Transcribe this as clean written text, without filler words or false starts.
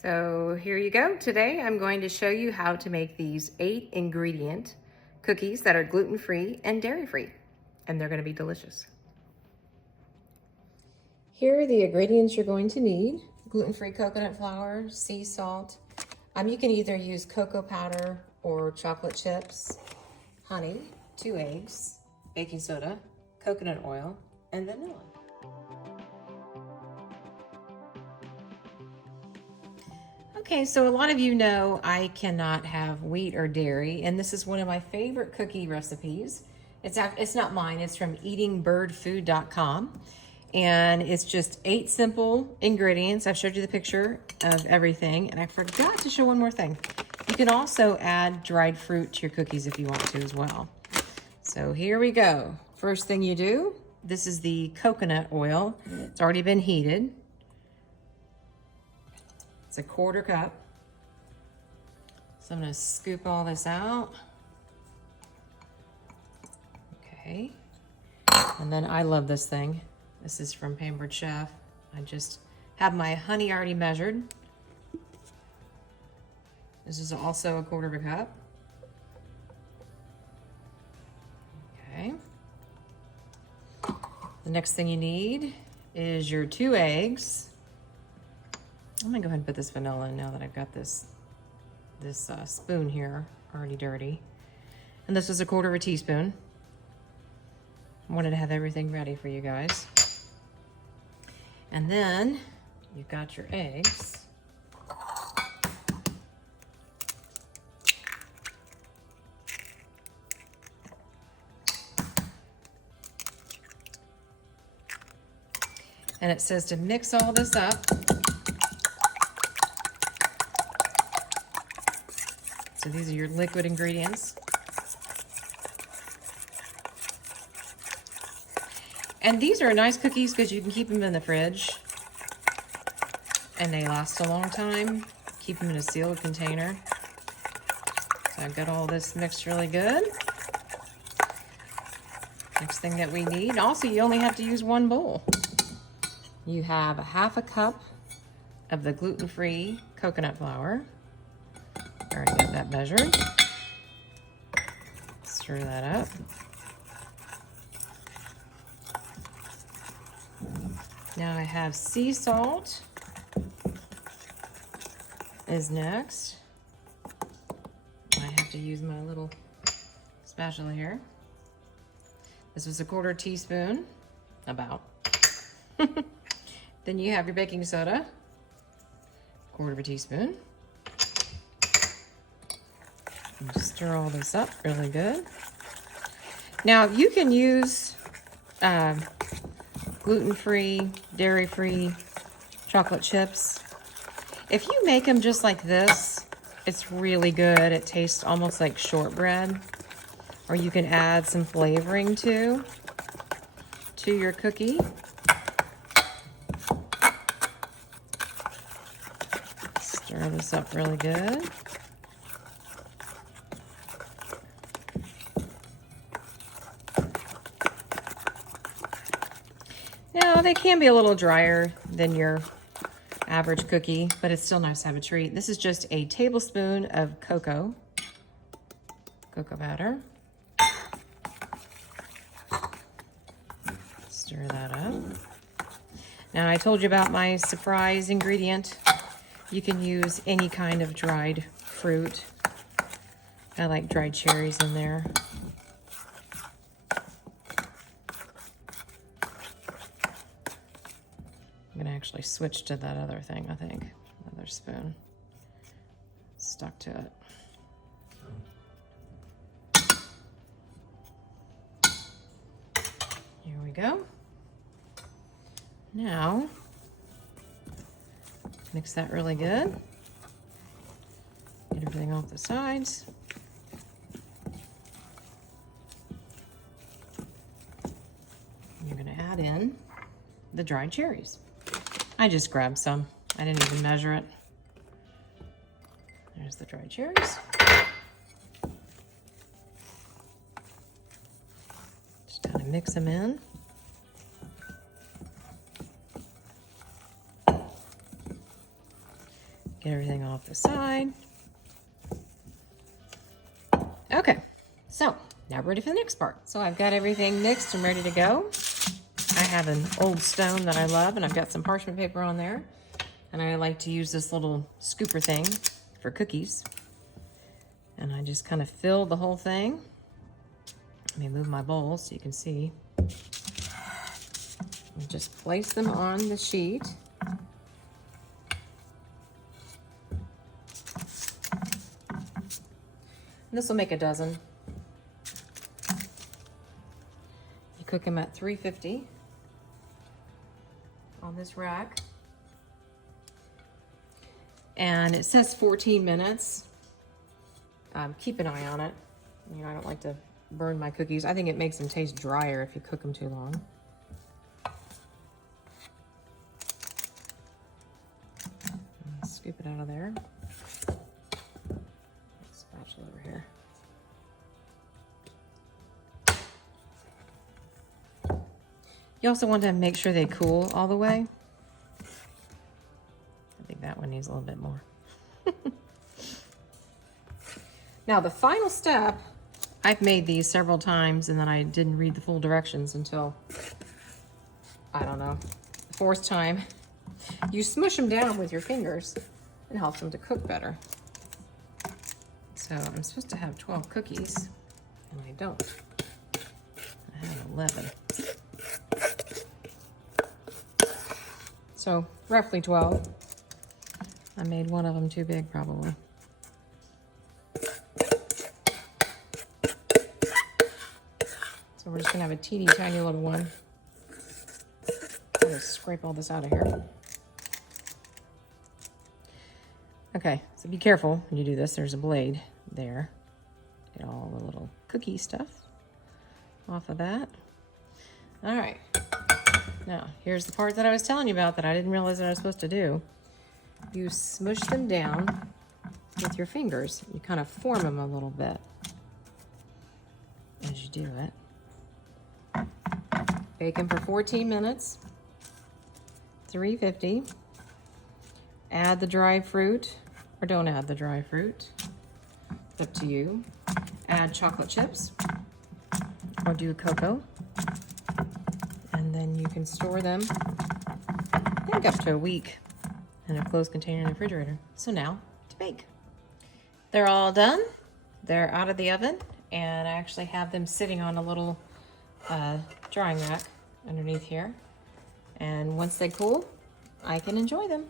So here you go. Today I'm going to show you how to make these 8-ingredient cookies that are gluten-free and dairy-free, and they're going to be delicious. Here are the ingredients you're going to need: gluten-free coconut flour, sea salt. You can either use cocoa powder or chocolate chips, honey, 2 eggs, baking soda, coconut oil, and vanilla. Okay, so a lot of you know I cannot have wheat or dairy, and this is one of my favorite cookie recipes. It's not mine, it's from eatingbirdfood.com, and it's just 8 simple ingredients. I've showed you the picture of everything, and I forgot to show one more thing. You can also add dried fruit to your cookies if you want to as well. So here we go. First thing you do, this is the coconut oil. It's already been heated. It's a 1/4 cup. So I'm gonna scoop all this out. Okay. And then I love this thing. This is from Pampered Chef. I just have my honey already measured. This is also a 1/4 cup. Okay. The next thing you need is your 2 eggs. I'm gonna go ahead and put this vanilla in now that I've got this spoon here already dirty. And this is a 1/4 teaspoon. I wanted to have everything ready for you guys. And then you've got your eggs. And it says to mix all this up. So these are your liquid ingredients. And these are nice cookies because you can keep them in the fridge and they last a long time. Keep them in a sealed container. So I've got all this mixed really good. Next thing that we need, and also you only have to use 1 bowl. You have 1/2 cup of the gluten-free coconut flour. I already got that measured. Stir that up. Now I have sea salt is next. I have to use my little spatula here. This was a 1/4 teaspoon, about. Then you have your baking soda, 1/4 teaspoon. And stir all this up really good. Now you can use gluten-free, dairy-free chocolate chips. If you make them just like this, it's really good. It tastes almost like shortbread. Or you can add some flavoring to your cookie. Stir this up really good. Now, they can be a little drier than your average cookie, but it's still nice to have a treat. This is just a tablespoon of cocoa powder. Stir that up. Now, I told you about my surprise ingredient. You can use any kind of dried fruit. I like dried cherries in there. I'm gonna actually switch to that other thing, I think. Another spoon. Stuck to it. Here we go. Now, mix that really good. Get everything off the sides. You're gonna add in the dried cherries. I just grabbed some. I didn't even measure it. There's the dried cherries. Just kind of mix them in. Get everything off the side. Okay, so now we're ready for the next part. So I've got everything mixed and ready to go. I have an old stone that I love, and I've got some parchment paper on there. And I like to use this little scooper thing for cookies. And I just kind of fill the whole thing. Let me move my bowl so you can see. And just place them on the sheet. And this will make a dozen. You cook them at 350 on this rack. And it says 14 minutes. Keep an eye on it. You know, I don't like to burn my cookies. I think it makes them taste drier if you cook them too long. Scoop it out of there. Spatula over here. You also want to make sure they cool all the way. I think that one needs a little bit more. Now the final step, I've made these several times and then I didn't read the full directions until, I don't know, the fourth time. You smush them down with your fingers. It helps them to cook better. So I'm supposed to have 12 cookies, and I don't. I have 11. So roughly 12. I made one of them too big, probably. So we're just gonna have a teeny tiny little one. I'm gonna scrape all this out of here. Okay, so be careful when you do this. There's a blade there. Get all the little cookie stuff off of that. All right. Now, here's the part that I was telling you about that I didn't realize that I was supposed to do. You smush them down with your fingers. You kind of form them a little bit as you do it. Bake them for 14 minutes, 350. Add the dry fruit, or don't add the dry fruit. It's up to you. Add chocolate chips, or do cocoa. And then you can store them, I think up to a week, in a closed container in the refrigerator. So now to bake. They're all done. They're out of the oven, and I actually have them sitting on a little drying rack underneath here. And once they cool, I can enjoy them.